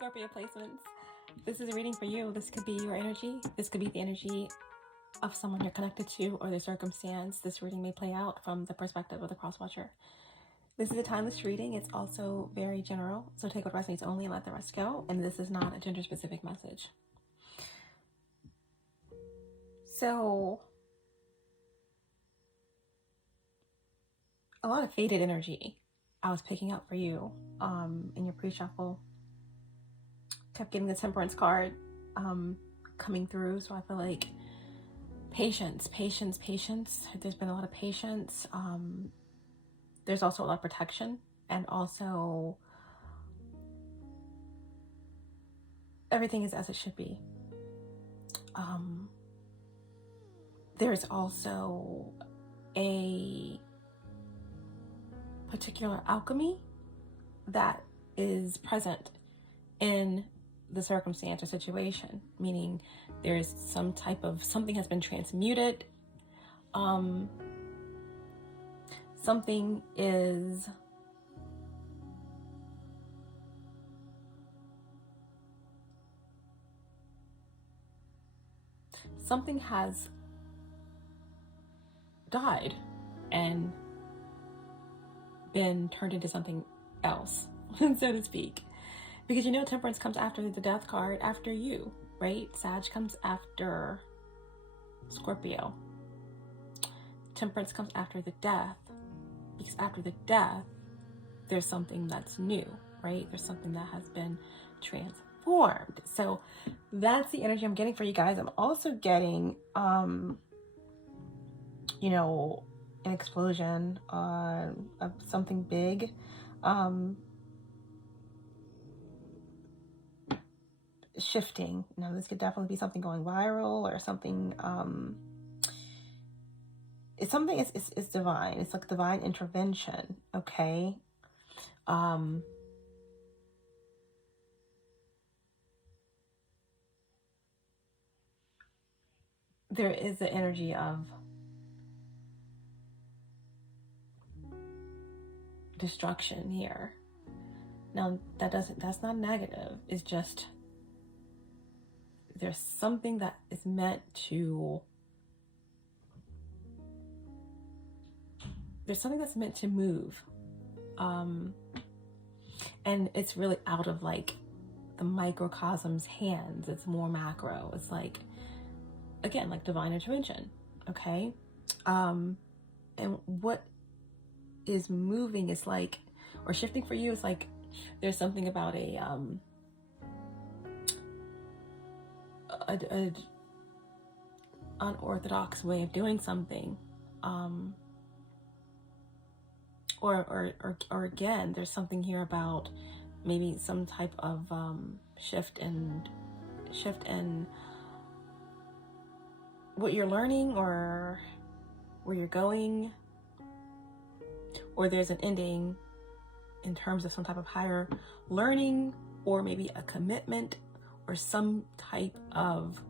Scorpio placements. This is a reading for you. This could be your energy. This could be the energy of someone you're connected to or their circumstance. This reading may play out from the perspective of the cross-watcher. This is a timeless reading. It's also very general, so take what resonates only and let the rest go. And this is not a gender-specific message. So, a lot of faded energy I was picking up for you in your pre-shuffle. Kept getting the temperance card coming through, so I feel like patience. There's been a lot of patience. There's also a lot of protection, and also everything is as it should be. There is also a particular alchemy that is present in the circumstance or situation, meaning there is some type of something has been transmuted. Something has died and been turned into something else, so to speak. Because you know temperance comes after the death card, after you, right? Sag comes after Scorpio. Temperance comes after the death, because after the death, there's something that's new, right? There's something that has been transformed. So that's the energy I'm getting for you guys. I'm also getting, an explosion of something big. Shifting. Now this could definitely be something going viral or something. It's something. It's divine. It's like divine intervention. Okay. There is the energy of destruction here. Now that's not negative. It's just there's something that is meant to move, and it's really out of like the microcosm's hands. It's more macro. It's like, again, like divine intervention. Okay. And what is moving is like, or shifting for you is like, there's something about a unorthodox way of doing something, or again, there's something here about maybe some type of shift in what you're learning or where you're going, or there's an ending in terms of some type of higher learning, or maybe a commitment, or some type of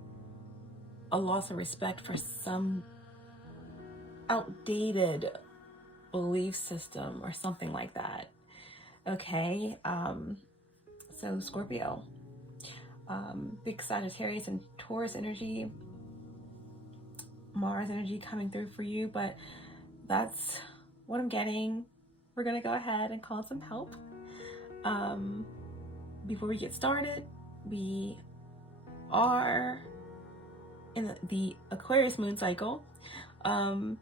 a loss of respect for some outdated belief system or something like that. Okay. So Scorpio, big Sagittarius and Taurus energy, Mars energy coming through for you, but that's what I'm getting. We're gonna go ahead and call some help. Before we get started, we are in the Aquarius moon cycle. Moon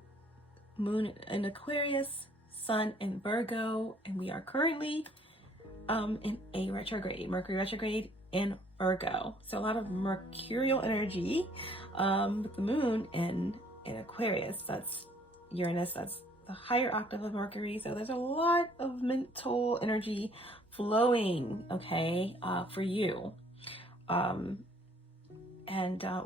in Aquarius, Sun in Virgo, and we are currently in a retrograde, Mercury retrograde in Virgo. So a lot of mercurial energy with the moon in Aquarius. That's Uranus, that's the higher octave of Mercury. So there's a lot of mental energy flowing, okay, for you. And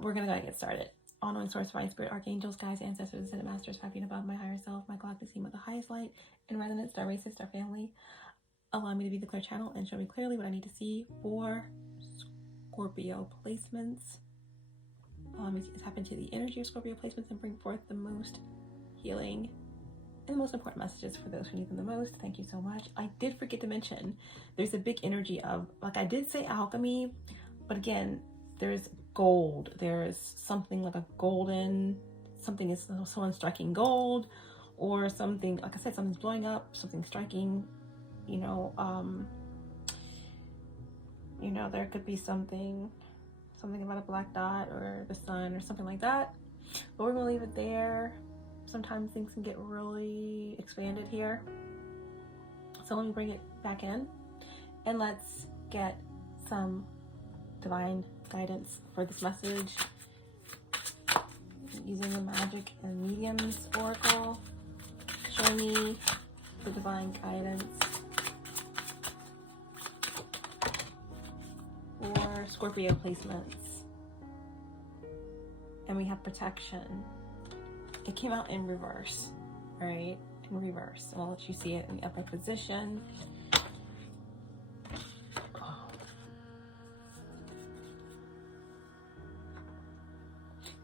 we're gonna go ahead and get started. All-knowing source, divine spirit, archangels, guides, ancestors, ascended masters, 5 feet above my higher self, my galactic team of the highest light and resonance, star races, star family, allow me to be the clear channel and show me clearly what I need to see for Scorpio placements. Allow me to tap into the energy of Scorpio placements and bring forth the most healing and the most important messages for those who need them the most. Thank you so much. I did forget to mention, there's a big energy of, like I did say alchemy, but again, there's gold. There's something like a golden, something is someone striking gold, or something, like I said, something's blowing up, something striking, there could be something about a black dot or the sun or something like that. But we're gonna leave it there. Sometimes things can get really expanded here. So let me bring it back in and let's get some divine guidance for this message using the Magic and Mediums Oracle. Show me the divine guidance for Scorpio placements. And we have protection. It came out in reverse, right? In reverse. And I'll let you see it in the upright position.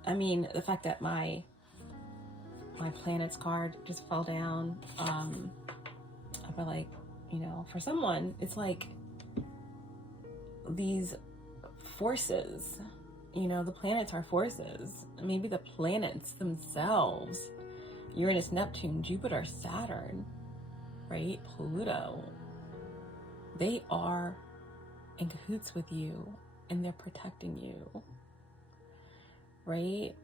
I mean, the fact that my planets card just fell down, I feel like, for someone, it's like these forces, the planets are forces. Maybe the planets themselves, Uranus, Neptune, Jupiter, Saturn, right? Pluto, they are in cahoots with you and they're protecting you, right?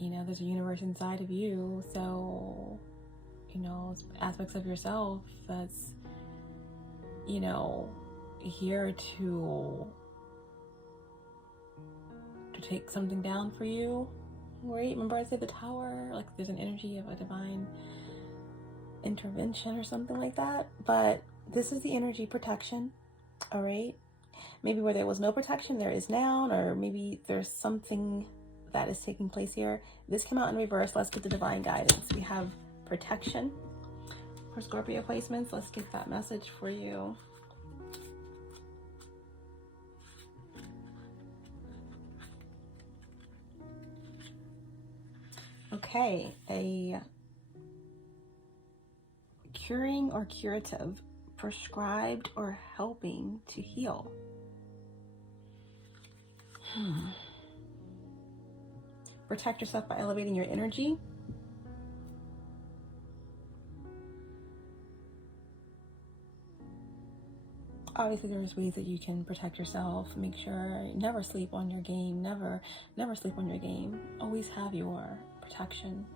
There's a universe inside of you, so aspects of yourself that's here to take something down for you, right? Remember I said the Tower, like there's an energy of a divine intervention or something like that. But this is the energy protection, all right? Maybe where there was no protection, there is now, or maybe there's something that is taking place here. This came out in reverse. Let's get the divine guidance. We have protection for Scorpio placements. Let's get that message for you. Okay, a curing or curative, prescribed or helping to heal. Protect yourself by elevating your energy. Obviously, there's ways that you can protect yourself. Make sure never sleep on your game. Never sleep on your game. Always have your protection,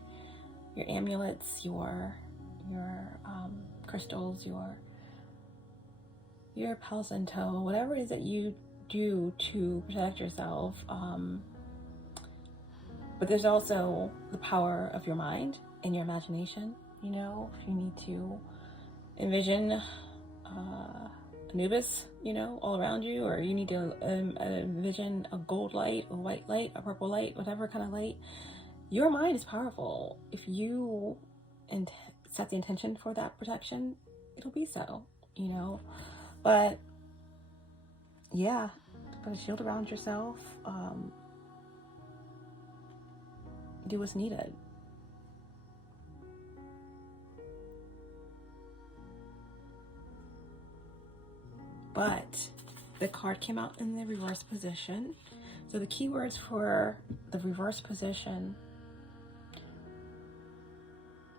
your amulets, your crystals, your Palo Santo, whatever it is that you do to protect yourself. But there's also the power of your mind and your imagination. If you need to envision Anubis, all around you, or you need to envision a gold light, a white light, a purple light, whatever kind of light. Your mind is powerful. If you set the intention for that protection, it'll be so, But yeah, put a shield around yourself. Do what's needed. But the card came out in the reverse position. So the keywords for the reverse position: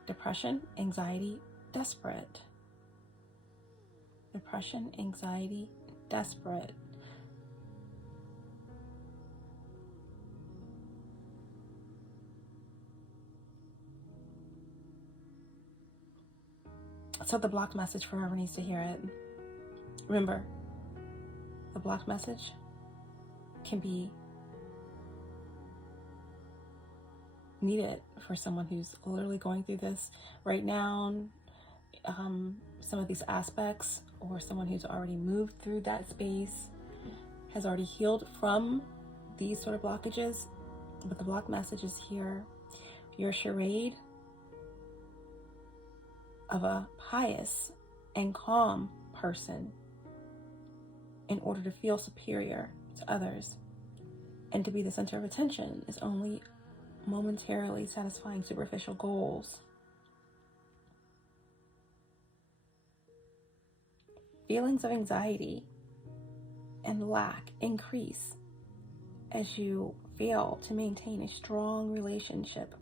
depression, anxiety, desperate. Depression, anxiety, desperate. So the blocked message, for whoever needs to hear it. Remember, the blocked message can be needed for someone who's literally going through this right now. Some of these aspects, or someone who's already moved through that space, has already healed from these sort of blockages. But the blocked message is here. Your charade of a pious and calm person in order to feel superior to others and to be the center of attention is only momentarily satisfying superficial goals. feelings of anxiety and lack increase as you fail to maintain a strong relationship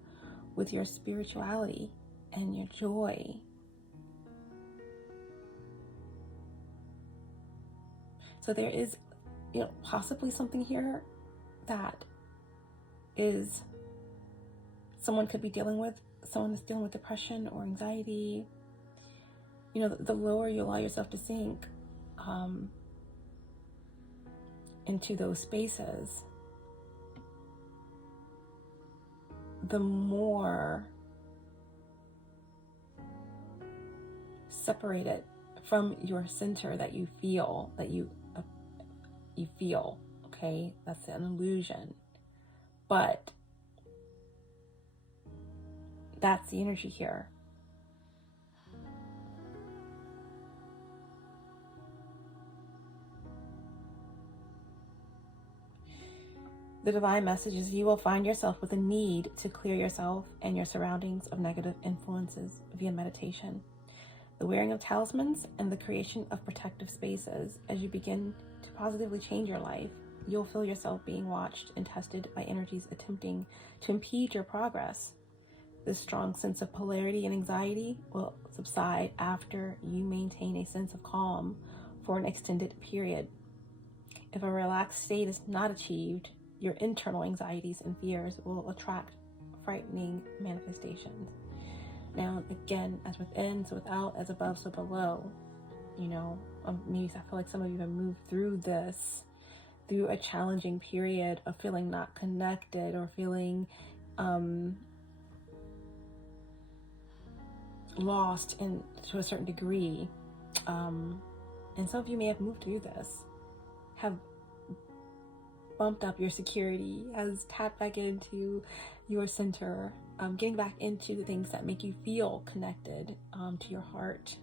with your spirituality and your joy. So there is, possibly something here that is someone could be dealing with. Someone is dealing with depression or anxiety. The lower you allow yourself to sink into those spaces, the more separated from your center that you feel, okay? That's an illusion. But that's the energy here. The divine message is you will find yourself with a need to clear yourself and your surroundings of negative influences via meditation, the wearing of talismans, and the creation of protective spaces. As you begin to positively change your life, you'll feel yourself being watched and tested by energies attempting to impede your progress. This strong sense of polarity and anxiety will subside after you maintain a sense of calm for an extended period. If a relaxed state is not achieved, your internal anxieties and fears will attract frightening manifestations. Now, again, as within, so without, as above, so below. Maybe I feel like some of you have moved through a challenging period of feeling not connected or feeling lost to a certain degree. And some of you may have moved through this, have bumped up your security, has tapped back into your center, getting back into the things that make you feel connected to your heart.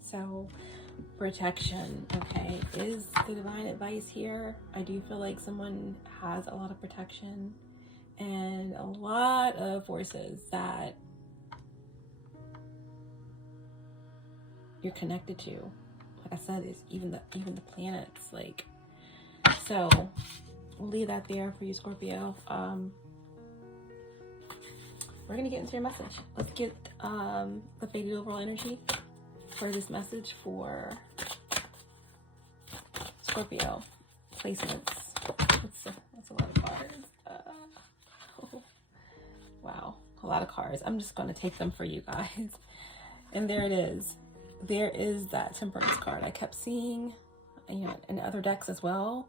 So protection, okay, is the divine advice here. I do feel like someone has a lot of protection and a lot of forces that you're connected to. Like I said, it's even the planets. So we'll leave that there for you, Scorpio. We're gonna get into your message. Let's get the faded overall energy for this message for Scorpio placements. That's a lot of cards. Wow, a lot of cards. I'm just gonna take them for you guys. And there it is. There is that Temperance card I kept seeing, in other decks as well.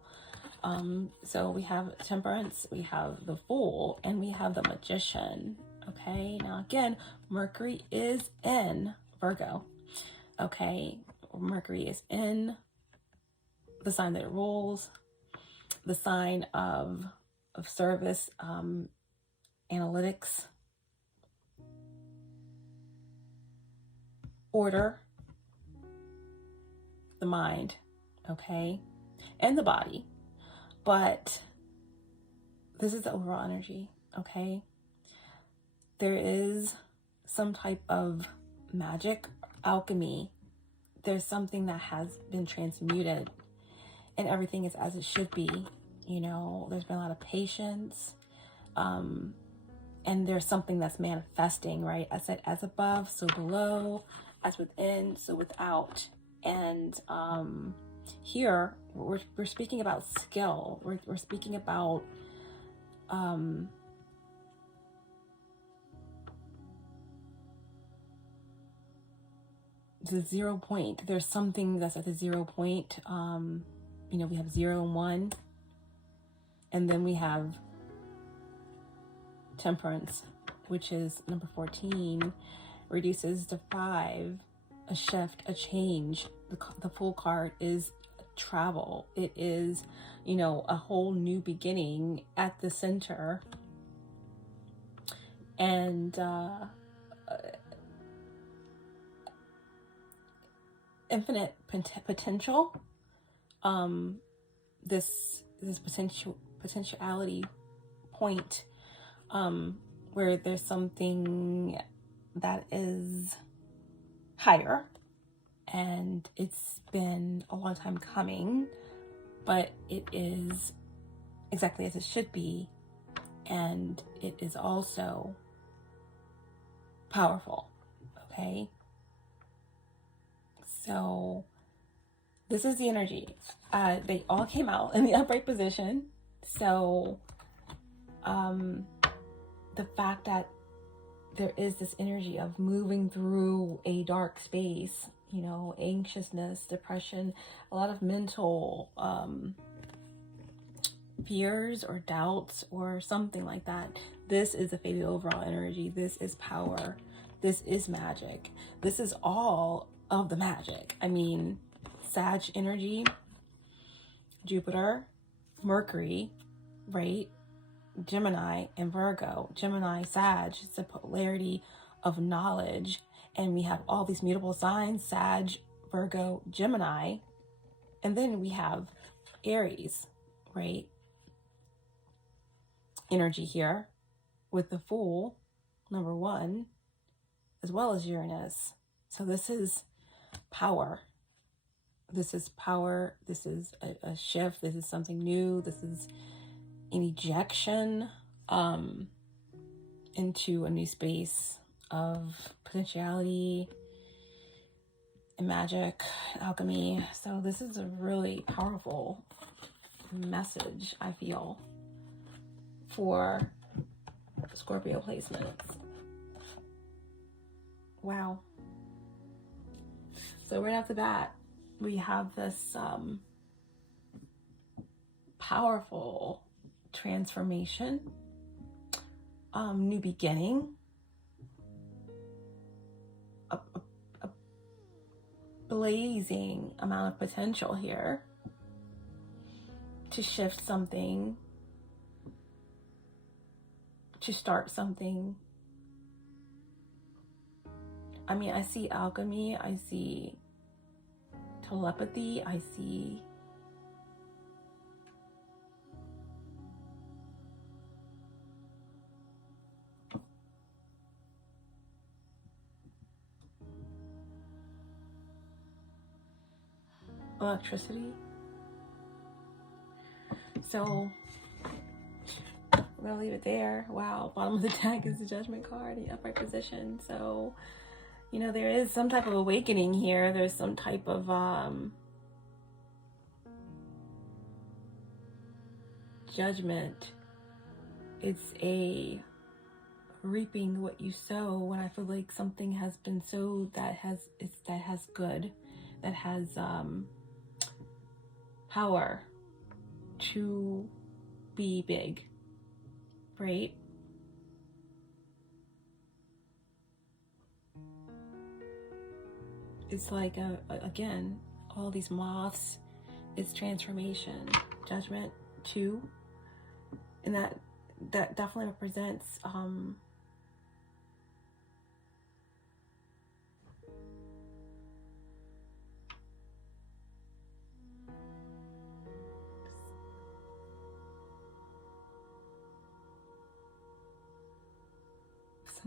So we have Temperance, we have the Fool, and we have the Magician. Okay, now again, Mercury is in Virgo. Okay, Mercury is in the sign that it rules, the sign of service, analytics, order, the mind, okay, and the body. But this is the overall energy, okay? There is some type of magic, alchemy. There's something that has been transmuted and everything is as it should be. There's been a lot of patience. And there's something that's manifesting, right? I said, as above, so below, as within, so without. And here we're speaking about skill. We're speaking about the 0 point. There's something that's at the 0 point. We have 0 and 1, and then we have Temperance, which is number 14, reduces to 5, a shift, a change. The Fool card is travel. It is, a whole new beginning at the center. And infinite potential. This potentiality point, where there's something that is higher and it's been a long time coming, but it is exactly as it should be, and it is also powerful. Okay, so this is the energy. They all came out in the upright position. So the fact that there is this energy of moving through a dark space, you know, anxiousness, depression, a lot of mental fears or doubts or something like that. This is the faded overall energy. This is power. This is magic. This is all of the magic. I mean, Sag energy, Jupiter, Mercury, right? Gemini and Virgo. Gemini, Sag, it's the polarity of knowledge. And we have all these mutable signs, Sag, Virgo, Gemini. And then we have Aries, right? Energy here with the Fool, number 1, as well as Uranus. So this is power. This is power. This is a shift. This is something new. This is an ejection into a new space of potentiality and magic, alchemy. So this is a really powerful message, I feel, for Scorpio placements. Wow. So right off the bat, we have this powerful transformation, new beginning, a blazing amount of potential here to shift something, to start something. I mean, I see alchemy, I see telepathy, I see electricity. So we're gonna leave it there. Wow, bottom of the deck is the Judgment card in the upright position. So, you know, there is some type of awakening here. There's some type of judgment. It's a reaping what you sow. When I feel like something has been sowed that has good, that has power to be big, right? It's like again, all these moths. It's transformation, judgment too, and that definitely represents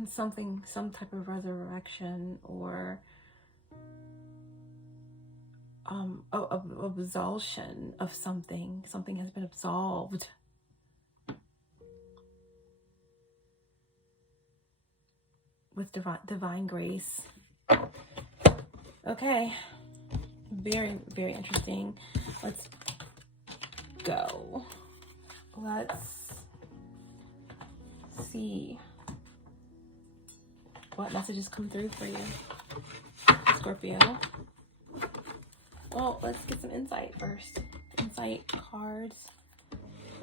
some type of resurrection or absolution of something. Something has been absolved. With divine grace. Okay. Very, very interesting. Let's go. Let's see what messages come through for you, Scorpio. Well, let's get some insight first. Insight cards.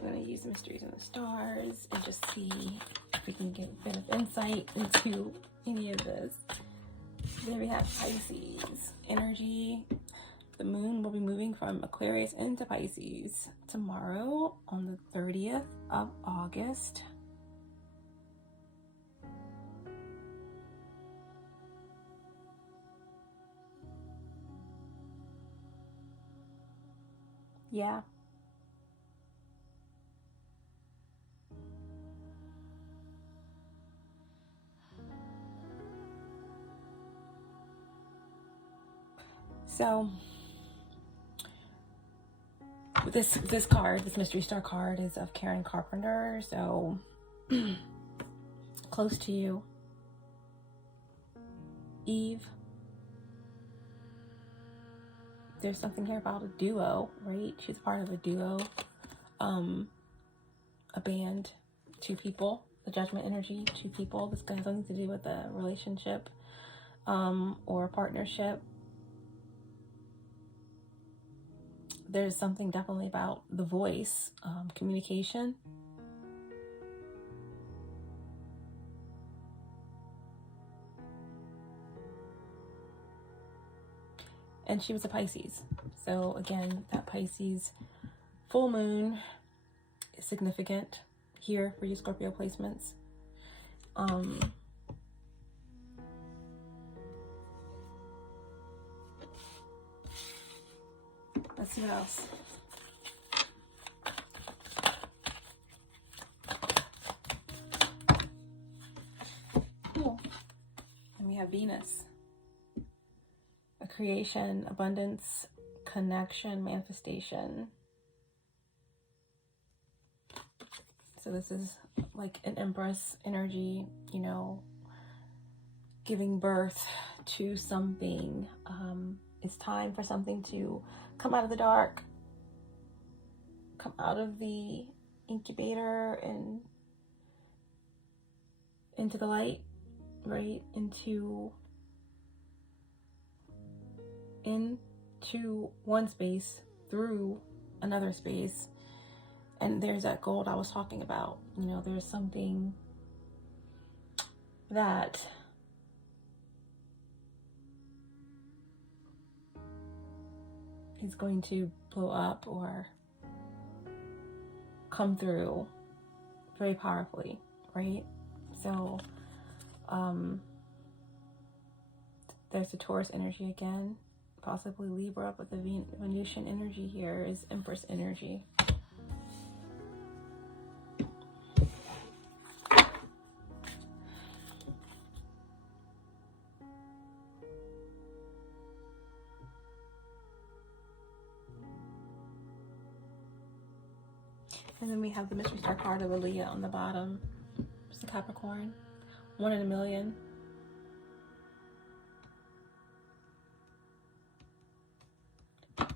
We're going to use the mysteries and the stars and just see if we can get a bit of insight into any of this. There we have Pisces energy. The moon will be moving from Aquarius into Pisces tomorrow on the 30th of August. Yeah. So this card, this mystery star card, is of Karen Carpenter. So close to you, Eve. There's something here about a duo, right? She's part of a duo, a band, two people, the judgment energy, two people. This has something to do with a relationship, or a partnership. There's something definitely about the voice, communication. And she was a Pisces. So again, that Pisces full moon is significant here for you Scorpio placements. Let's see what else. Cool. And we have Venus. A creation, abundance, connection, manifestation. So this is like an Empress energy, you know, giving birth to something. It's time for something to come out of the dark, come out of the incubator and into the light, right? Into one space through another space. And there's that gold I was talking about. You know, there's something that is going to blow up or come through very powerfully, right? So there's the Taurus energy again, possibly Libra, but the Venusian energy here is Empress energy. And then we have the mystery star card of Aaliyah on the bottom. It's the Capricorn. 1 in a million.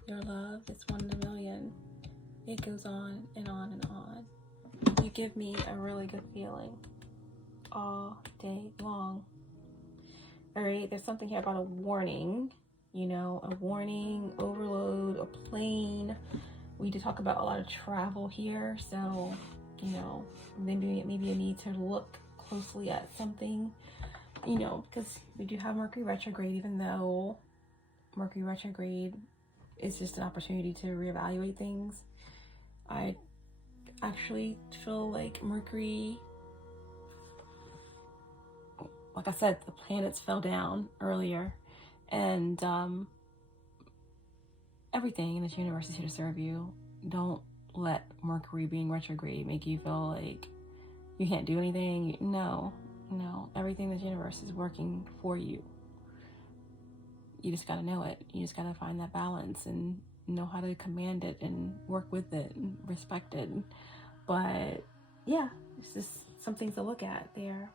Your love is 1 in a million. It goes on and on and on. You give me a really good feeling all day long. All right, there's something here about a warning, you know, a warning, overload, a plane. We did talk about a lot of travel here, so, you know, maybe you need to look closely at something, you know, because we do have Mercury retrograde, even though Mercury retrograde is just an opportunity to reevaluate things. I actually feel like Mercury, like I said, the planets fell down earlier, and everything in this universe is here to serve you. Don't let Mercury being retrograde make you feel like you can't do anything. No, everything in this universe is working for you. You just gotta know it. You just gotta find that balance and know how to command it and work with it and respect it. But yeah, it's just something to look at there.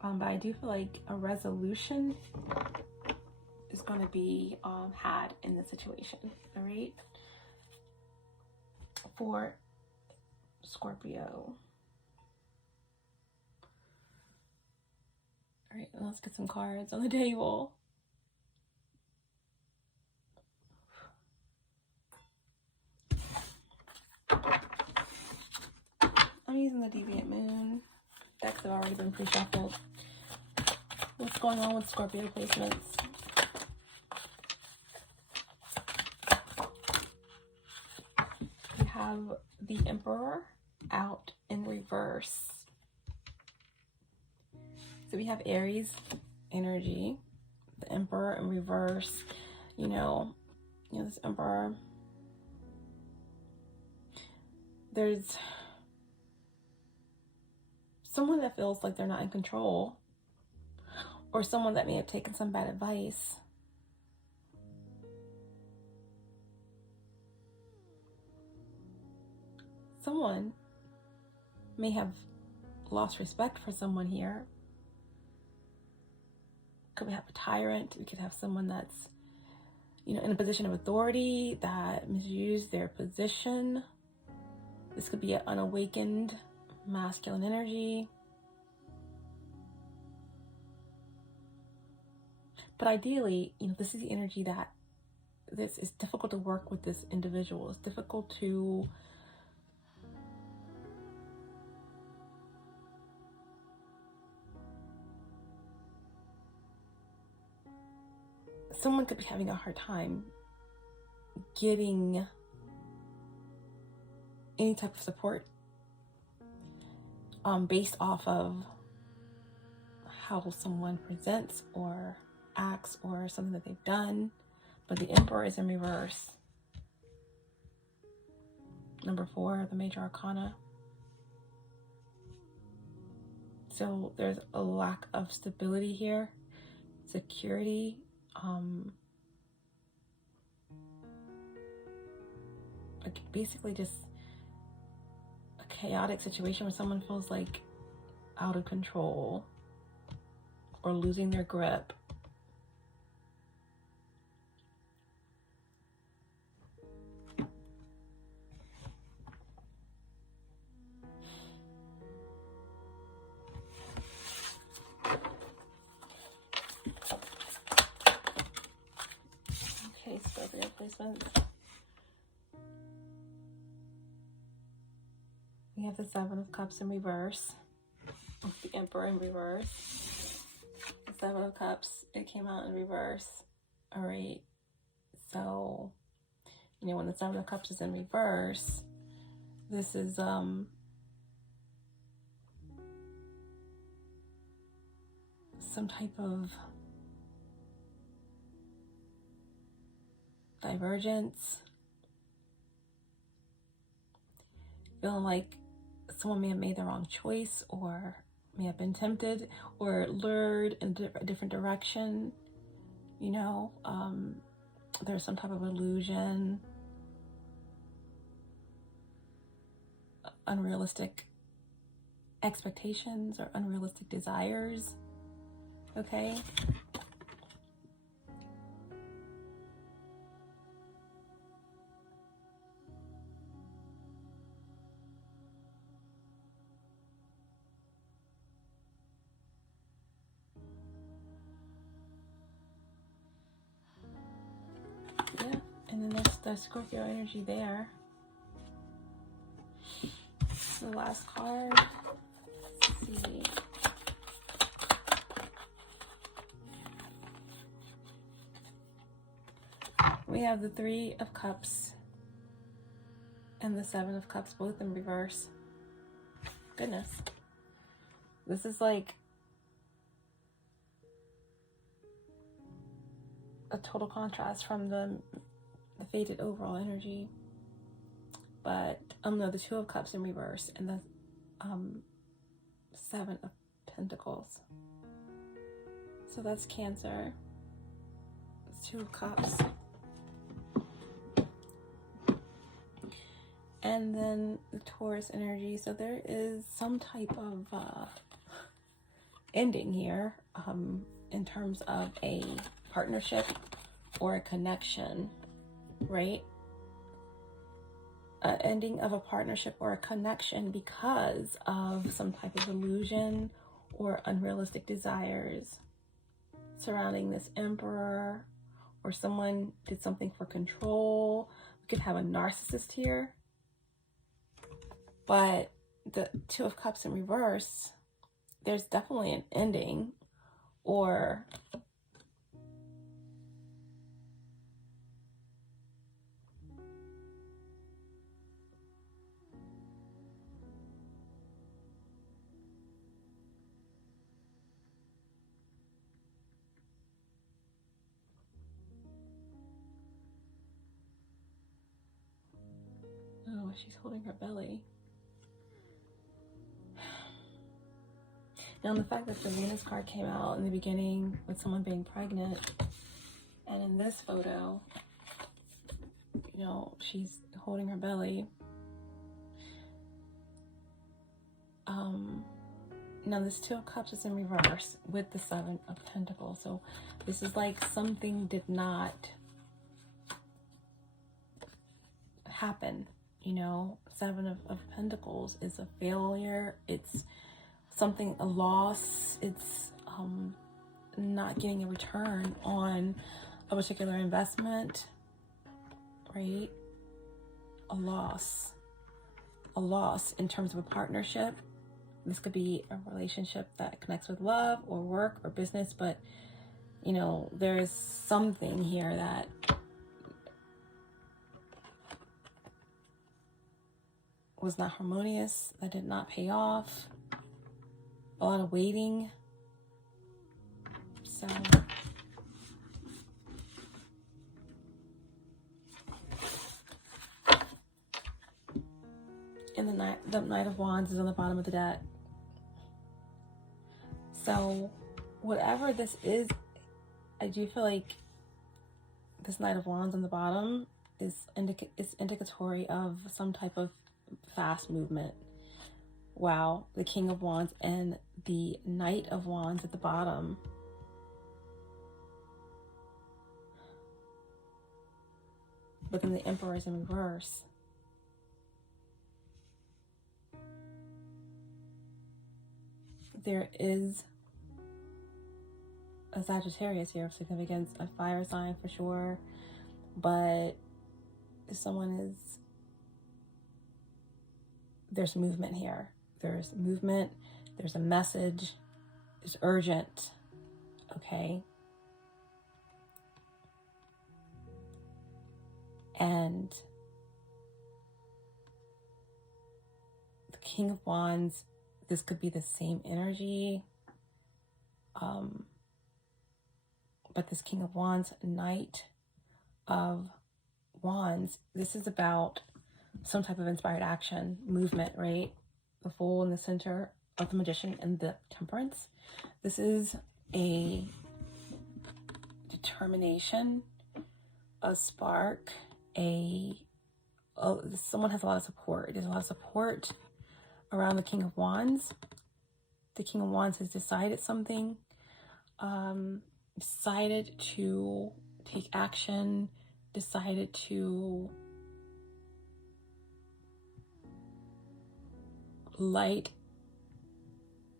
But I do feel like a resolution is going to be had in this situation. All right, for Scorpio. All right, let's get some cards on the table. I'm using the Deviant Moon. Decks have already been pre-shuffled. What's going on with Scorpio placements? We have the Emperor out in reverse. So we have Aries energy, the Emperor in reverse. You know, this Emperor, there's someone that feels like they're not in control, or someone that may have taken some bad advice, someone may have lost respect for someone here. Could we have a tyrant? We could have someone that's, in a position of authority that misused their position. This could be an unawakened masculine energy. But ideally, this is the energy that this is difficult to work with this individual. It's difficult to someone could be having a hard time getting any type of support based off of how someone presents or acts or something that they've done. But the Emperor is in reverse. Number 4, the major arcana. So there's a lack of stability here, security. Like basically just a chaotic situation where someone feels like out of control or losing their grip. Okay, Scorpio placements. We have the 7 of Cups in reverse. The Emperor in reverse. The 7 of Cups, it came out in reverse. All right. So, when the 7 of Cups is in reverse, this is some type of divergence. Feeling like someone may have made the wrong choice or may have been tempted or lured in a different direction. There's some type of illusion, unrealistic expectations or unrealistic desires. Okay. And then there's the Scorpio energy there. The last card. Let's see. We have the 3 of Cups and the 7 of Cups, both in reverse. Goodness. This is like a total contrast from the faded overall energy. But no, the 2 of Cups in reverse and the 7 of Pentacles. So that's Cancer. It's 2 of Cups. And then the Taurus energy. So there is some type of ending here in terms of a partnership or a connection, right? An ending of a partnership or a connection because of some type of illusion or unrealistic desires surrounding this Emperor, or someone did something for control. We could have a narcissist here. But the 2 of Cups in reverse, there's definitely an ending or oh, she's holding her belly. Now, the fact that the Venus card came out in the beginning with someone being pregnant, and in this photo, she's holding her belly. Now this Two of Cups is in reverse with the Seven of Pentacles. So this is like something did not happen, you know. Seven of Pentacles is a failure. It's something, a loss. It's not getting a return on a particular investment, right? A loss in terms of a partnership. This could be a relationship that connects with love or work or business, but you know, there is something here that was not harmonious, that did not pay off. A lot of waiting. So and the Knight of Wands is on the bottom of the deck. So whatever this is, I do feel like this Knight of Wands on the bottom is indicatory of some type of fast movement. Wow, the King of Wands and the Knight of Wands at the bottom. But then the Emperor is in reverse. There is a Sagittarius here of significance, a fire sign for sure, but someone is, there's movement here. There's movement, there's a message, it's urgent, okay? And the King of Wands, this could be the same energy, but this King of Wands, Knight of Wands, this is about some type of inspired action, movement, right? The Fool in the center of the Magician and the Temperance. This is a determination, a spark, someone has a lot of support. There's a lot of support around the King of Wands. The King of Wands has decided something, decided to take action, decided to light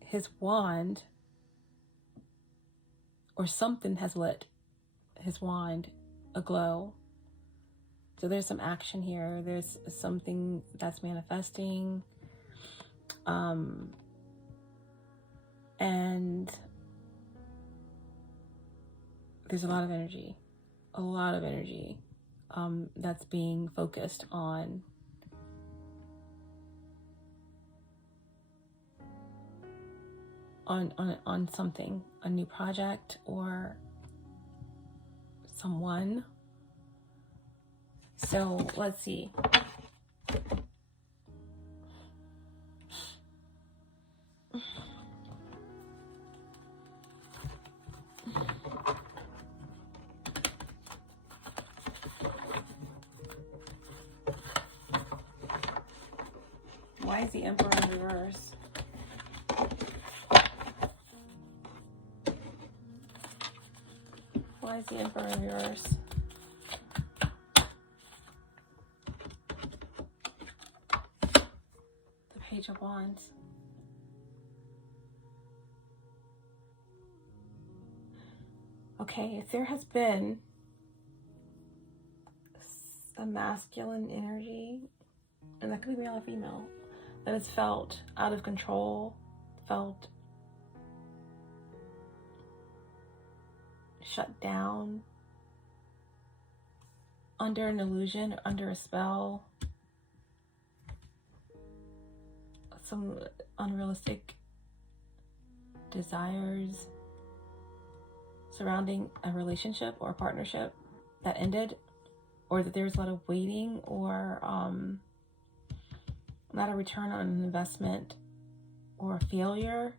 his wand, or something has lit his wand aglow. So there's some action here. There's something that's manifesting. And there's a lot of energy that's being focused on something, a new project or someone. So let's see. Why is the Emperor in reverse? Why is the Emperor in reverse? The Page of Wands. Okay, if there has been a masculine energy, and that could be male or female, that is felt out of control, felt shut down, under an illusion, under a spell, some unrealistic desires surrounding a relationship or a partnership that ended, or that there's a lot of waiting, or not a return on an investment, or a failure,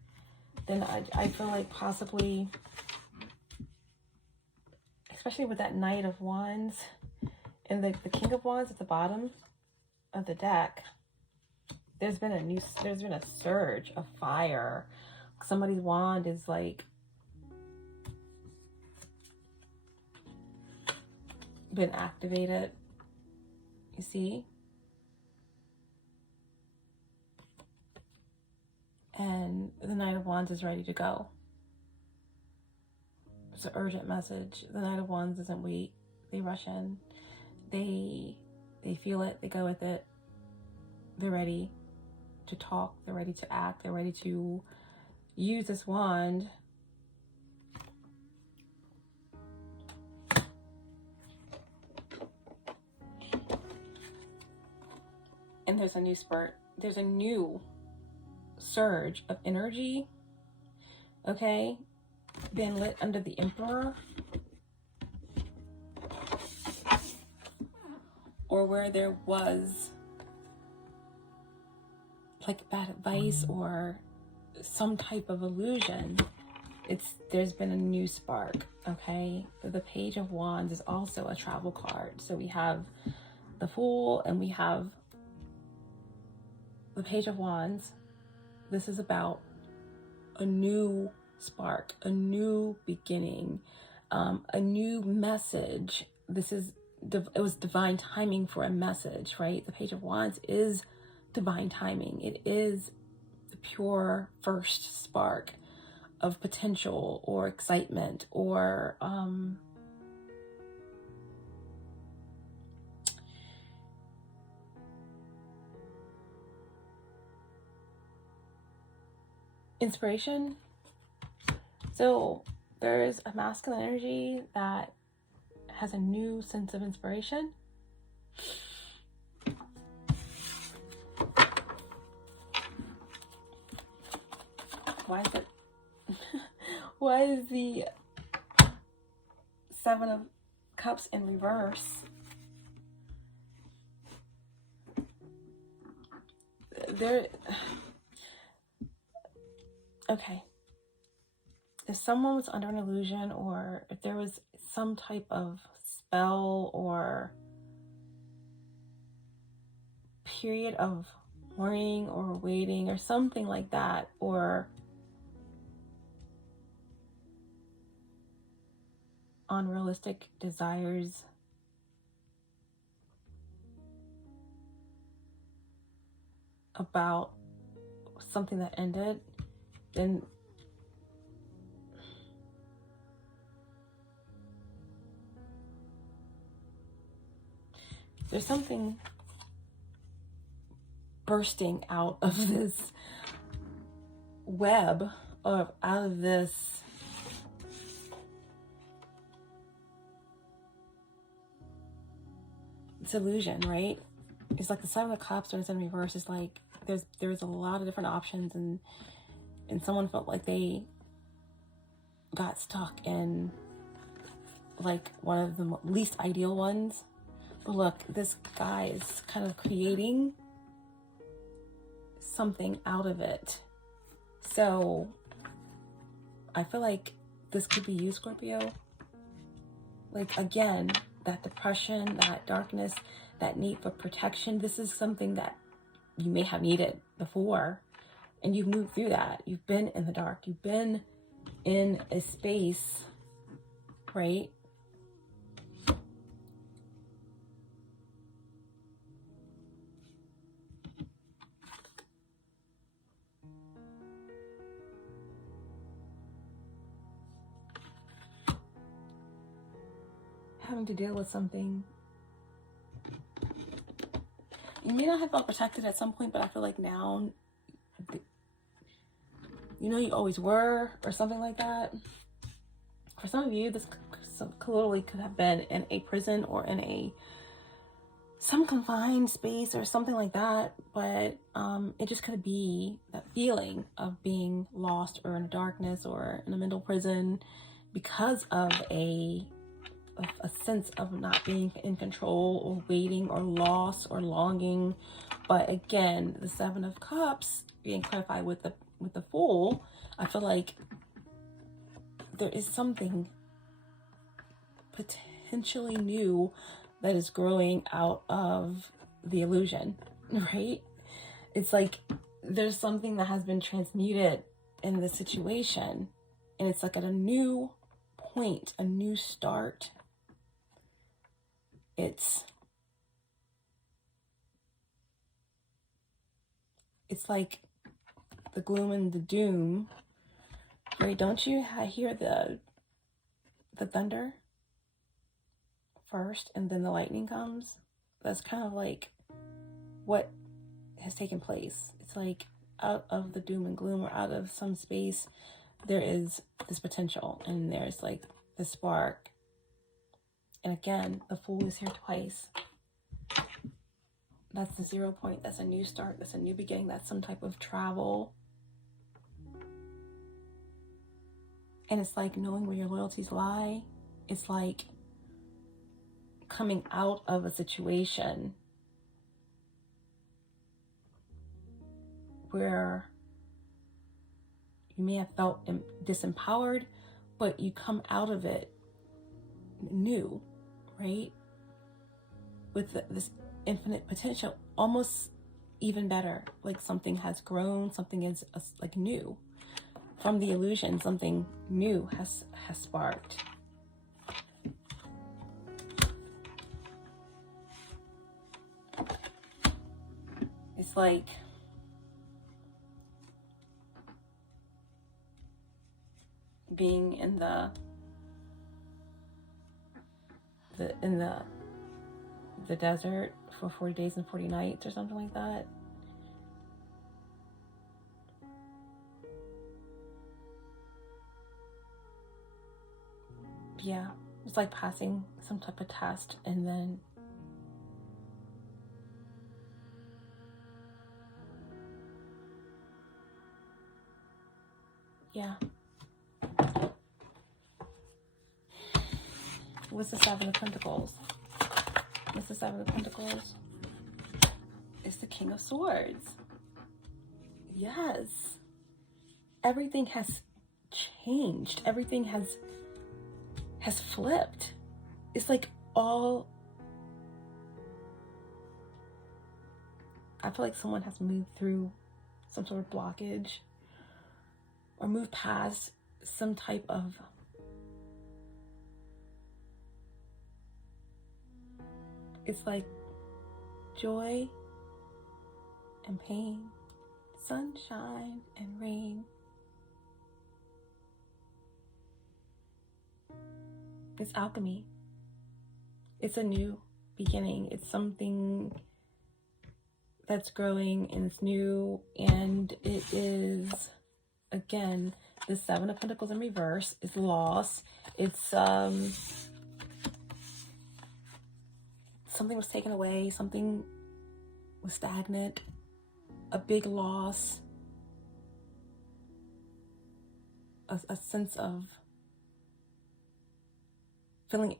then I feel like possibly, especially with that Knight of Wands and the King of Wands at the bottom of the deck, there's been a surge of fire. Somebody's wand is like been activated. You see? And the Knight of Wands is ready to go. It's an urgent message. The Knight of Wands doesn't wait. They rush in. They feel it. They go with it. They're ready to talk. They're ready to act. They're ready to use this wand and there's a new spurt. There's a new surge of energy, okay, been lit under the Emperor, or where there was like bad advice or some type of illusion. There's been a new spark, okay? The Page of Wands is also a travel card. So we have the Fool and we have the Page of Wands. This is about a new spark, a new beginning, a new message. It was divine timing for a message, right? The Page of Wands is divine timing. It is the pure first spark of potential or excitement or inspiration. So there's a masculine energy that has a new sense of inspiration. Why is it? Why is the Seven of Cups in reverse? Okay. If someone was under an illusion, or if there was some type of spell or period of mourning or waiting or something like that, or unrealistic desires, about something that ended, then there's something bursting out of this web, or out of this illusion, right? It's like the Seven of Cups when it's in reverse. It's like there's a lot of different options, and someone felt like they got stuck in like one of the least ideal ones. But look, this guy is kind of creating something out of it. So I feel like this could be you, Scorpio. Like, again, that depression, that darkness, that need for protection. This is something that you may have needed before, and you've moved through that. You've been in the dark. You've been in a space, right? Having to deal with something. You may not have felt protected at some point, but I feel like now, you always were, or something like that. For some of you, this clearly could have been in a prison or in some confined space or something like that, but it just could be that feeling of being lost or in darkness or in a mental prison because of a sense of not being in control, or waiting, or loss, or longing. But again, the Seven of Cups being clarified with the Fool, I feel like there is something potentially new that is growing out of the illusion, right? It's like there's something that has been transmuted in the situation, and it's like at a new point, a new start. It's like the gloom and the doom, right? Don't you hear the thunder first and then the lightning comes? That's kind of like what has taken place. It's like out of the doom and gloom, or out of some space, there is this potential, and there's like the spark. And again, the Fool is here twice. That's the 0 point. That's a new start. That's a new beginning. That's some type of travel. And it's like knowing where your loyalties lie. It's like coming out of a situation where you may have felt disempowered, but you come out of it new, right? With this infinite potential, almost even better. Like something has grown, something is like new. From the illusion, something new has sparked. It's like being in the desert for 40 days and 40 nights or something like that. Yeah, it's like passing some type of test, and then yeah. What's the Seven of Pentacles? What's the Seven of Pentacles? It's the King of Swords. Yes. Everything has changed. Everything has flipped. It's like all... I feel like someone has moved through some sort of blockage, or moved past some type of it's like joy and pain, sunshine and rain. It's alchemy. It's a new beginning. It's something that's growing and it's new, and it is, again, the Seven of Pentacles in reverse. It's loss. It's something was taken away, something was stagnant, a big loss, a sense of feeling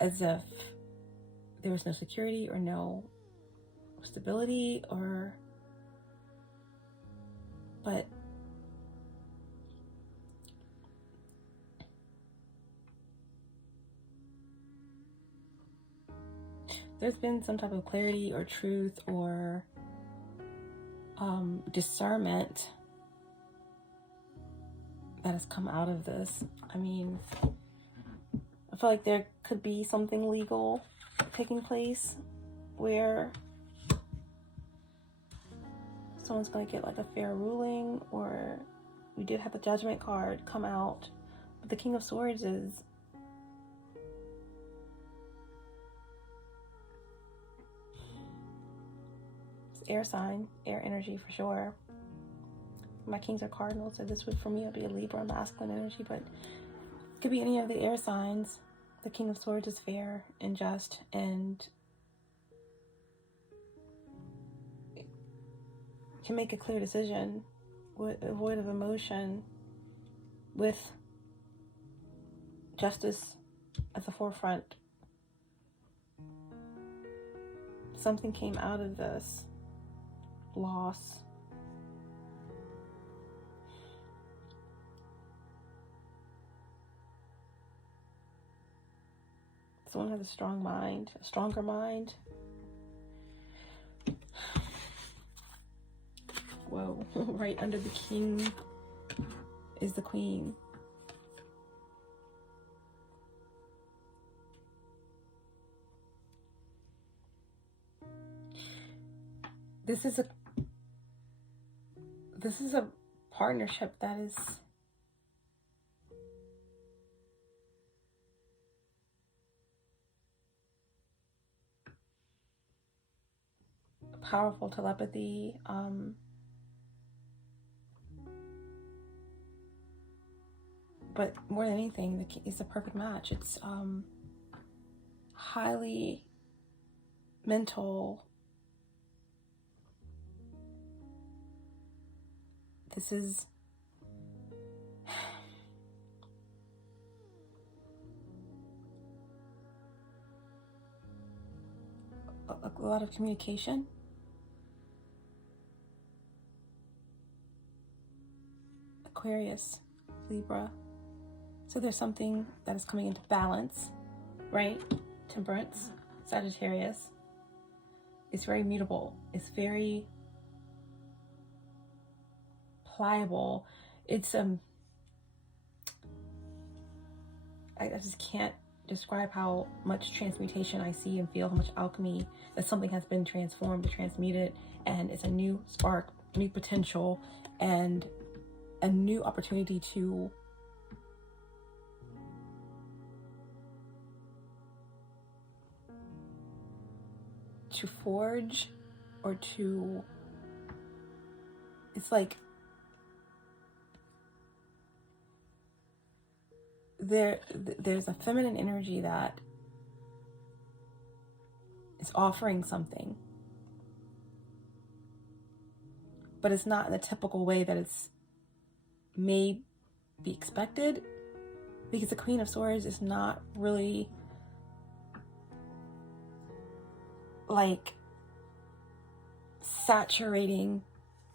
as if there was no security or no stability, but there's been some type of clarity or truth or discernment that has come out of this. I mean, I feel like there could be something legal taking place where someone's going to get like a fair ruling, or we did have the Judgment card come out, but the King of Swords is air sign, air energy for sure. My kings are cardinals, so this would, for me, would be a Libra masculine energy, but it could be any of the air signs. The King of Swords is fair and just, and can make a clear decision, void of emotion, with justice at the forefront. Something came out of this loss. Someone has a strong mind, a stronger mind. Whoa, right under the king is the queen. This is a partnership that is powerful telepathy, but more than anything, it's a perfect match. It's highly mental. This is a lot of communication. Aquarius, Libra. So there's something that is coming into balance, right? Temperance, Sagittarius. It's very mutable. It's very pliable. It's I just can't describe how much transmutation I see and feel, how much alchemy, that something has been transformed, transmuted, and it's a new spark, new potential, and a new opportunity to forge, or to, it's like there's a feminine energy that is offering something, but it's not in the typical way that it's may be expected, because the Queen of Swords is not really like saturating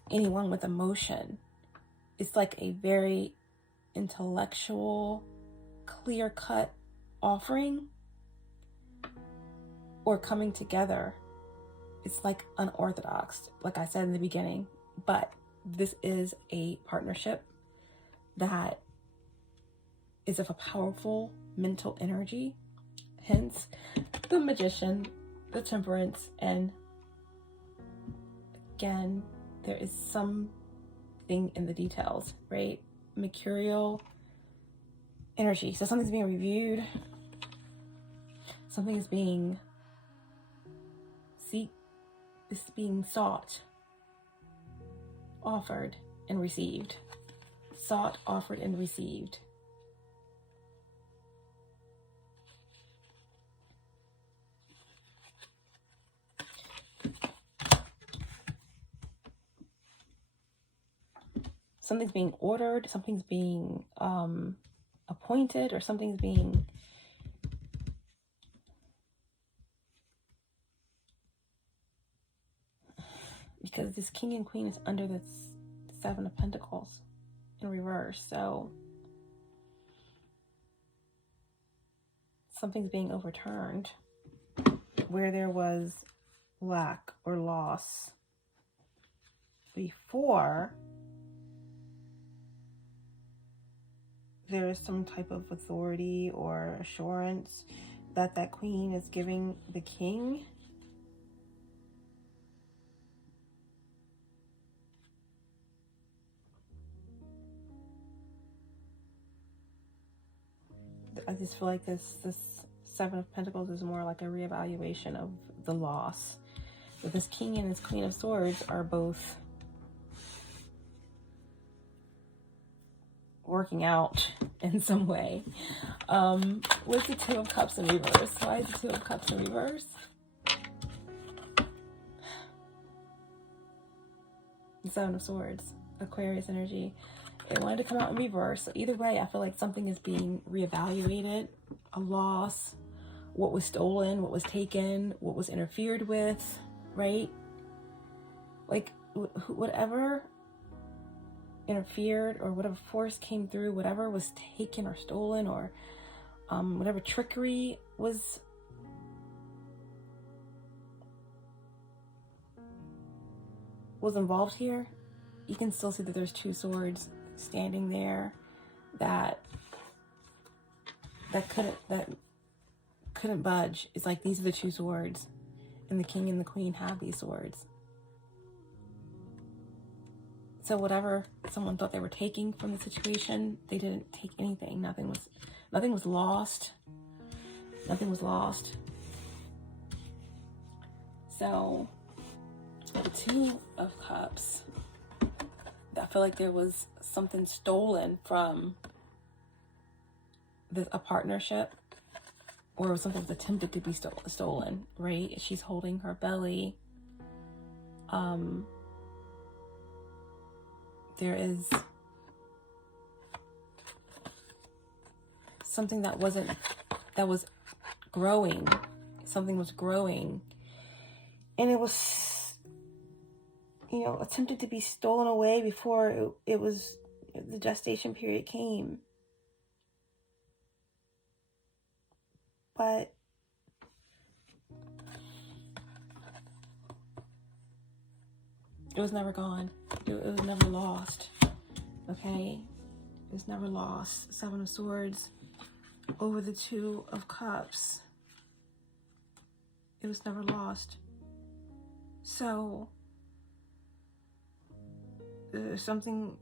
anyone with emotion. It's like a very intellectual, clear-cut offering or coming together. It's like unorthodox, like I said in the beginning, but this is a partnership that is of a powerful mental energy, hence the Magician, the Temperance, and again, there is something in the details, right? Mercurial energy. So something's being reviewed, something is being sought, offered, and received. Sought, offered, and received. Something's being ordered, something's being appointed, or something's being because this King and Queen is under the Seven of Pentacles in reverse. So something's being overturned where there was lack or loss before. There is some type of authority or assurance that that Queen is giving the King. I just feel like this Seven of Pentacles is more like a reevaluation of the loss. But this King and this Queen of Swords are both working out in some way. What's the Two of Cups in reverse? Why is the Two of Cups in reverse? The Seven of Swords, Aquarius energy. It wanted to come out in reverse. So either way, I feel like something is being reevaluated. A loss, what was stolen, what was taken, what was interfered with, right? Like whatever interfered or whatever force came through, whatever was taken or stolen, or whatever trickery was was involved here, you can still see that there's two swords standing there that couldn't budge. It's like these are the two swords, and the king and the queen have these swords. So whatever someone thought they were taking from the situation, they didn't take anything. Nothing was lost. Nothing was lost. So the Two of Cups, I feel like there was something stolen from a partnership, or something was attempted to be stolen, right? She's holding her belly. There is something that was growing. Something was growing. And it was, attempted to be stolen away before the gestation period came. But it was never gone. It was never lost. Okay? It was never lost. Seven of Swords over the Two of Cups. It was never lost. So something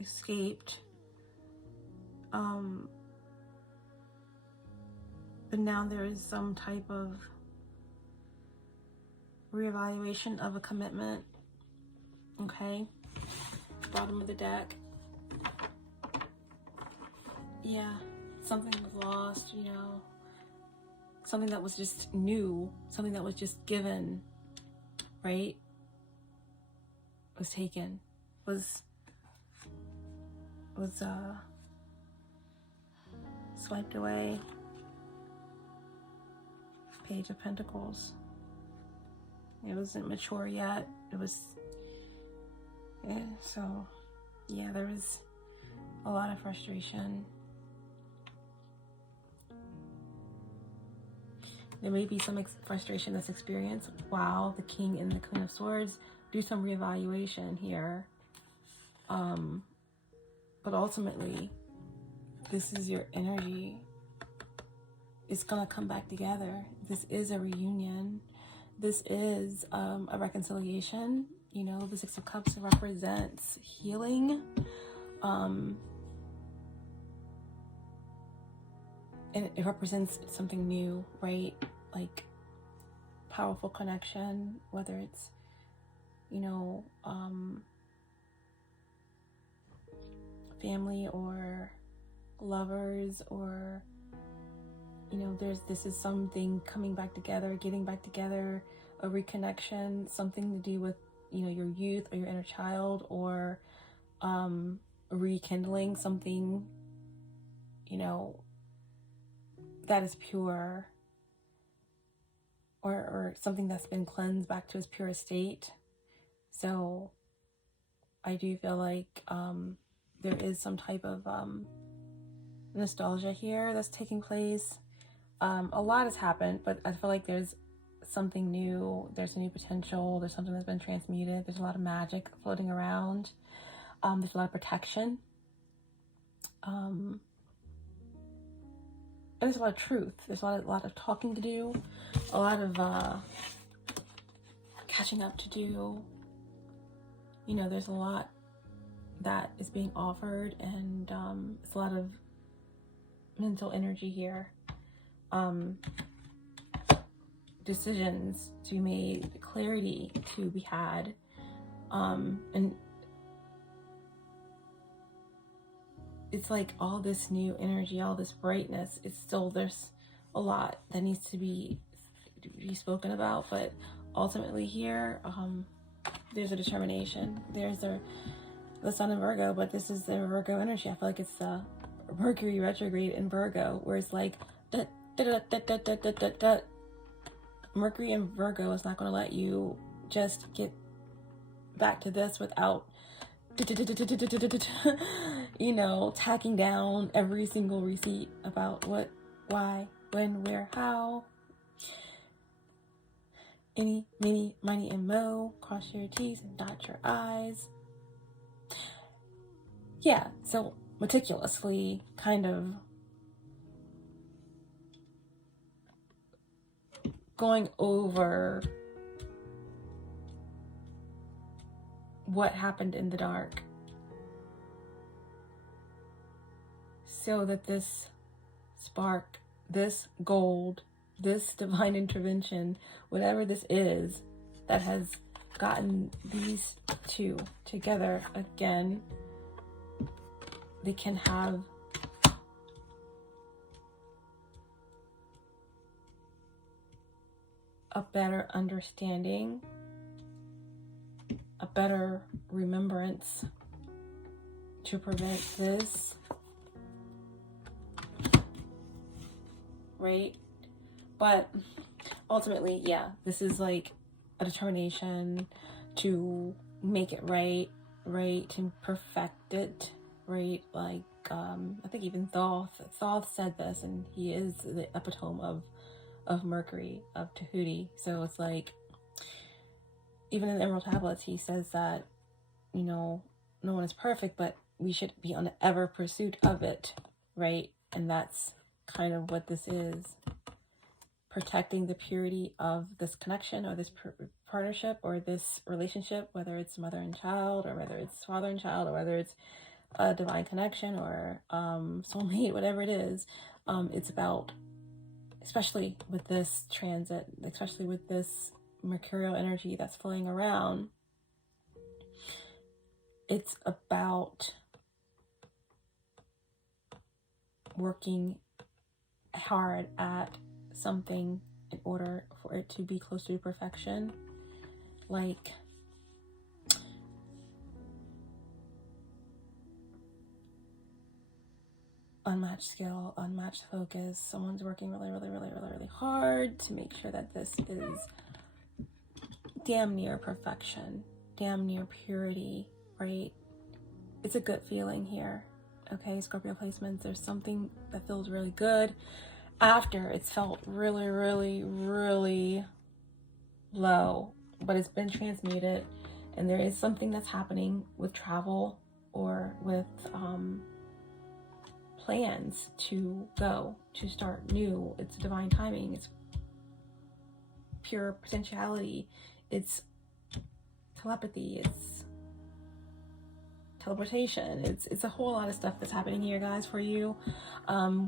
escaped. But now there is some type of reevaluation of a commitment. Okay, bottom of the deck. Yeah, something was lost, something that was just new, something that was just given, right? Was taken, was swiped away. Page of Pentacles. It wasn't mature yet. It was. So, yeah, there was a lot of frustration. There may be some frustration that's experienced while the King and the Queen of Swords do some reevaluation here. But ultimately, this is your energy. It's gonna come back together. This is a reunion. This is a reconciliation. The Six of Cups represents healing. And it represents something new, right? Like powerful connection, whether it's, family or lovers, or this is something coming back together, getting back together, a reconnection, something to do with, your youth or your inner child, or rekindling something, that is pure, or something that's been cleansed back to its purest state. So I do feel like there is some type of nostalgia here that's taking place. A lot has happened, but I feel like there's something new. There's a new potential. There's something that's been transmuted. There's a lot of magic floating around. There's a lot of protection. And there's a lot of truth. There's a lot of talking to do. A lot of catching up to do. There's a lot that is being offered, and it's a lot of mental energy here. Decisions to be made, clarity to be had, and it's like all this new energy, all this brightness. It's still, there's a lot that needs to be spoken about, but ultimately here, there's a determination. There's the Sun in Virgo, but this is the Virgo energy. I feel like it's the Mercury retrograde in Virgo, where it's like Mercury in Virgo is not going to let you just get back to this without tacking down every single receipt about what, why, when, where, how. Eeny, meeny, miny, and mo. Cross your T's and dot your I's. Yeah, so meticulously kind of going over what happened in the dark so that this spark, this gold, this divine intervention, whatever this is that has gotten these two together again, they can have a better understanding, a better remembrance to prevent this, right? But ultimately, yeah, this is like a determination to make it right, to perfect it, right? Like, I think even Thoth said this, and he is the epitome of Mercury, of Tahuti. So it's like, even in the Emerald Tablets, he says that, you know, no one is perfect, but we should be on the ever pursuit of it, right? And that's kind of what this is. Protecting the purity of this connection or this partnership or this relationship, whether it's mother and child or whether it's father and child or whether it's a divine connection or soulmate, whatever it is. It's about, especially with this transit, especially with this mercurial energy that's flowing around, it's about working hard at something in order for it to be close to perfection. Like, unmatched skill, unmatched focus. Someone's working really hard to make sure that this is damn near perfection, damn near purity, right? It's a good feeling here. Okay, Scorpio placements, there's something that feels really good after it's felt really low, but it's been transmuted, and there is something that's happening with travel or with plans to go, to start new. It's divine timing, it's pure potentiality, it's telepathy, it's teleportation, it's a whole lot of stuff that's happening here, guys, for you.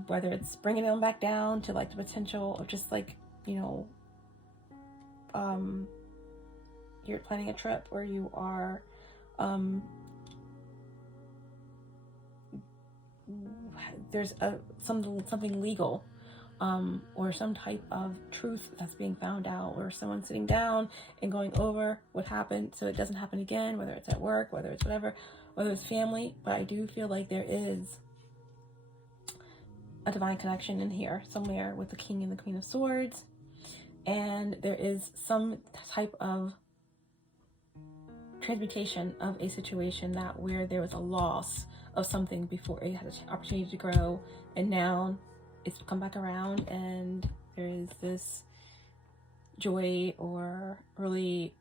Whether it's bringing them back down to like the potential of just like, you know, you're planning a trip or you are there's something legal, or some type of truth that's being found out, or someone sitting down and going over what happened so it doesn't happen again, whether it's at work, whether it's whatever, whether it's family. But I do feel like there is a divine connection in here somewhere with the King and the Queen of Swords, and there is some type of transmutation of a situation that where there was a loss of something before it had an opportunity to grow, and now it's come back around, and there is this joy or really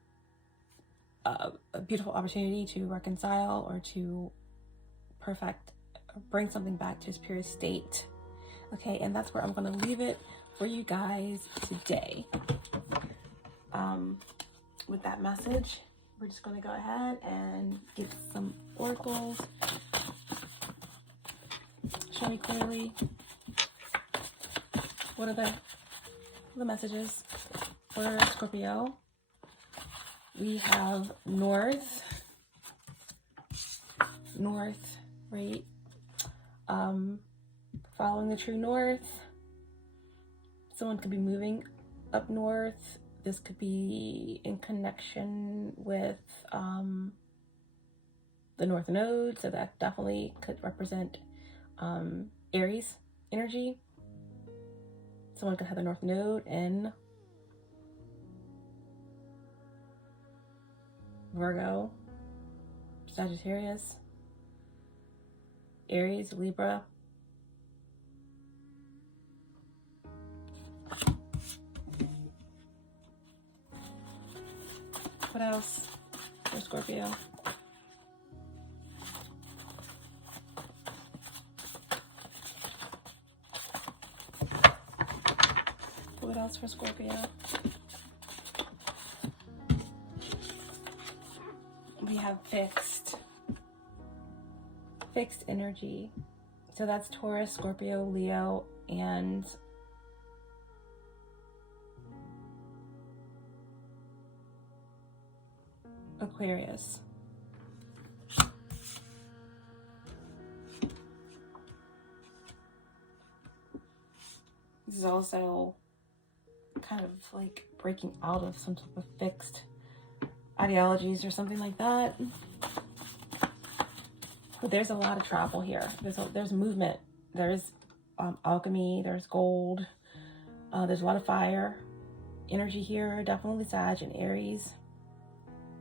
a beautiful opportunity to reconcile or to perfect, bring something back to its purest state. Okay, and that's where I'm going to leave it for you guys today. With that message, we're just going to go ahead and get some oracles. Show me clearly, what are the messages for Scorpio? We have north, right? Following the true north. Someone could be moving up north. This could be in connection with the North Node, so that definitely could represent Aries energy. Someone could have the North Node in Virgo, Sagittarius, Aries, Libra. What else for Scorpio? What else for Scorpio? We have fixed energy. So that's Taurus, Scorpio, Leo, and Aquarius. This is also kind of like breaking out of some type of fixed ideologies or something like that. But there's a lot of travel here. There's movement. There's alchemy. There's gold. There's a lot of fire energy here. Definitely Sag and Aries.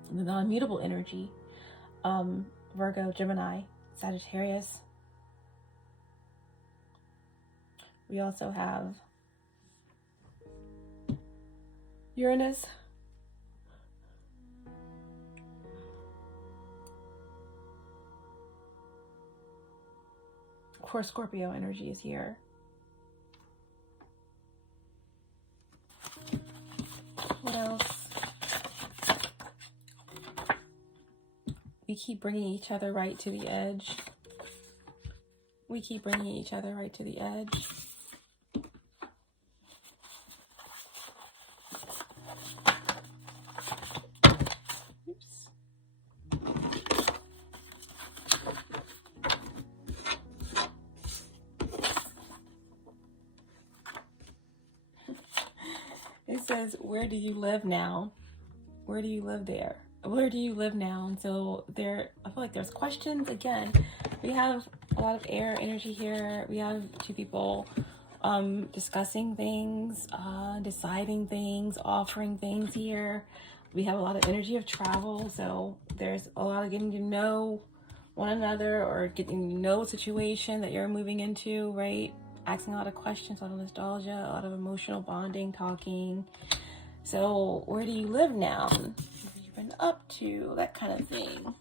And the non-mutable energy. Virgo, Gemini, Sagittarius. We also have Uranus. Of course, Scorpio energy is here. What else? We keep bringing each other right to the edge. We keep bringing each other right to the edge. Oops. It says, where do you live now? Where do you live there? Where do you live now? And so there, I feel like there's questions. Again, we have a lot of air energy here. We have two people discussing things, deciding things, offering things here. We have a lot of energy of travel. So there's a lot of getting to know one another or getting to know a situation that you're moving into, right? Asking a lot of questions, a lot of nostalgia, a lot of emotional bonding, talking. So where do you live now? What have you been up to? That kind of thing.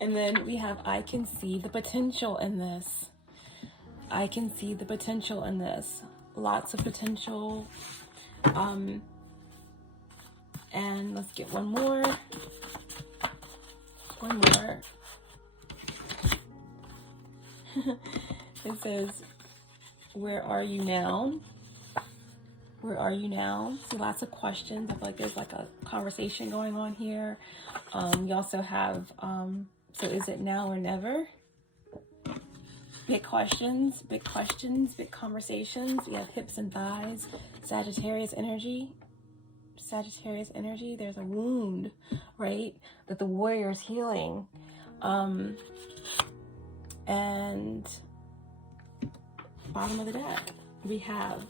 And then we have, I can see the potential in this. I can see the potential in this. Lots of potential. And let's get one more. One more. It says, where are you now? Where are you now? See, lots of questions. I feel like there's like a conversation going on here. You also have, so is it now or never? Big questions, big conversations. We have hips and thighs. Sagittarius energy. Sagittarius energy. There's a wound, right? That the warrior is healing. And bottom of the deck, we have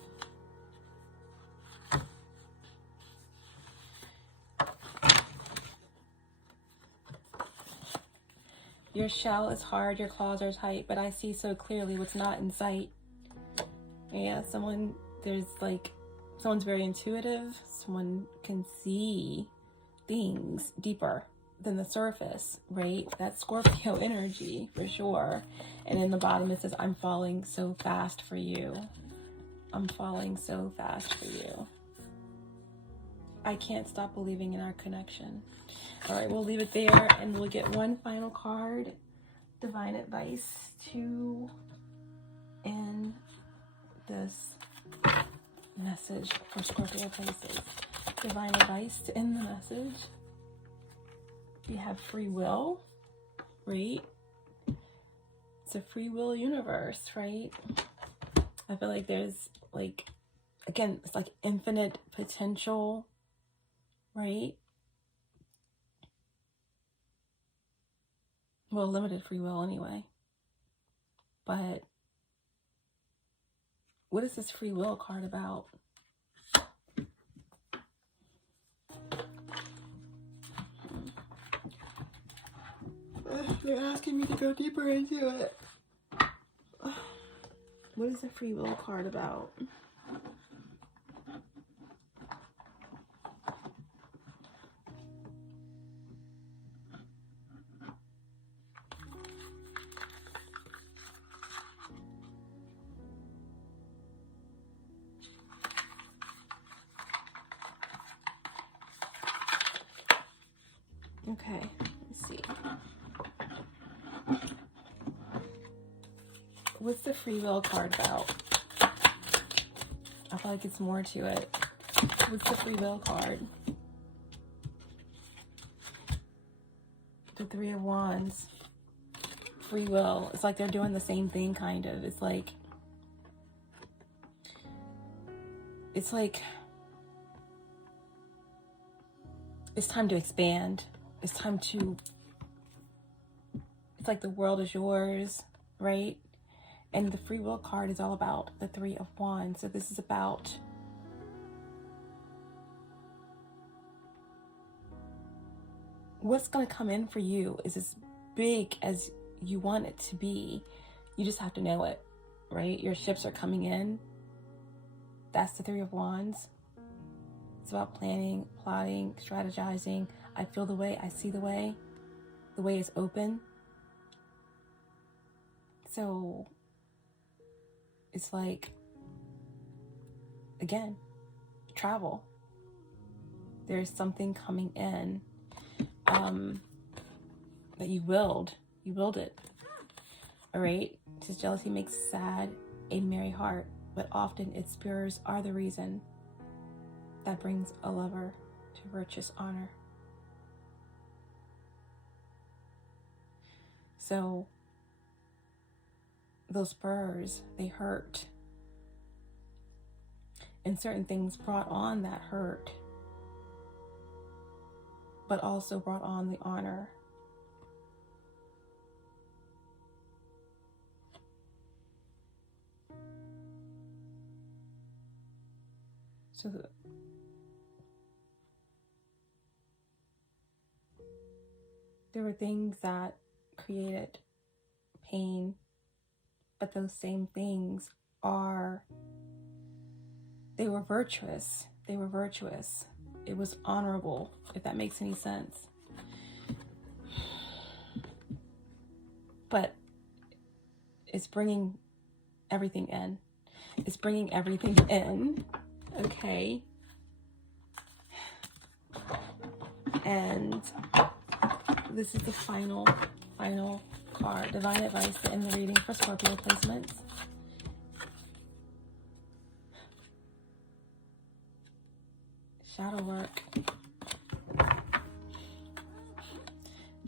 your shell is hard, your claws are tight, but I see so clearly what's not in sight. Yeah, someone's very intuitive. Someone can see things deeper than the surface, right? That's Scorpio energy for sure. And in the bottom it says, I'm falling so fast for you. I'm falling so fast for you. I can't stop believing in our connection. All right, we'll leave it there and we'll get one final card. Divine advice to end this message for Scorpio places. Divine advice to end the message. We have free will, right? It's a free will universe, right? I feel like there's like, again, it's like infinite potential, right? Well, limited free will anyway. But what is this free will card about? They're asking me to go deeper into it. What is the free will card about? Okay, let's see. What's the free will card about? I feel like it's more to it. What's the free will card? The Three of Wands. Free will. It's like they're doing the same thing, kind of. It's like it's time to expand. It's time to, it's like the world is yours, right? And the free will card is all about the Three of Wands. So this is about what's going to come in for you is as big as you want it to be. You just have to know it, right? Your ships are coming in. That's the Three of Wands. It's about planning, plotting, strategizing. I feel the way, I see the way. The way is open. So it's like, again, travel. There's something coming in that you willed. You willed it. All right? Says jealousy makes sad a merry heart, but often its spurs are the reason that brings a lover to virtuous honor. So those spurs, they hurt. And certain things brought on that hurt, but also brought on the honor. So there were things that created pain, but those same things they were virtuous. They were virtuous. It was honorable, if that makes any sense. But it's bringing everything in. It's bringing everything in, okay? And this is the final card. Divine advice to end the reading for Scorpio placements. Shadow work.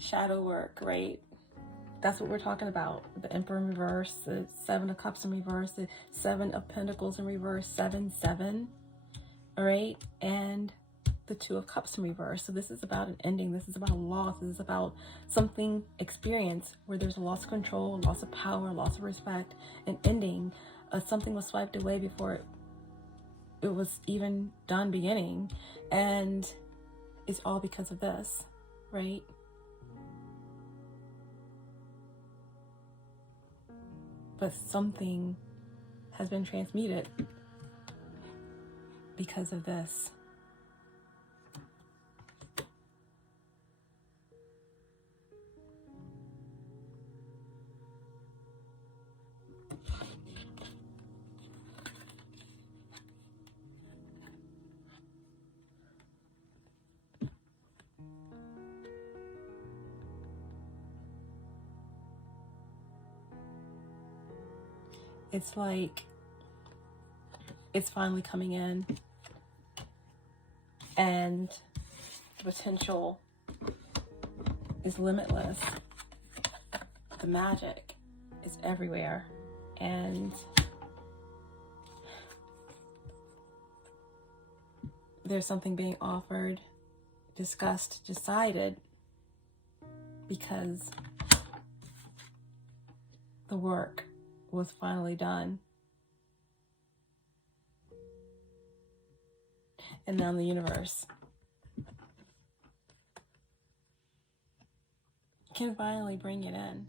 Shadow work, right? That's what we're talking about. The Emperor in reverse, the Seven of Cups in reverse, the Seven of Pentacles in reverse, 7-7, all right? And the Two of Cups in reverse. So this is about an ending. This is about a loss. This is about something experienced where there's a loss of control, loss of power, loss of respect, an ending. Something was swiped away before it was even done beginning. And it's all because of this, right? But something has been transmuted because of this. It's like it's finally coming in, and the potential is limitless. The magic is everywhere, and there's something being offered, discussed, decided, because the work was finally done. And now the universe can finally bring it in.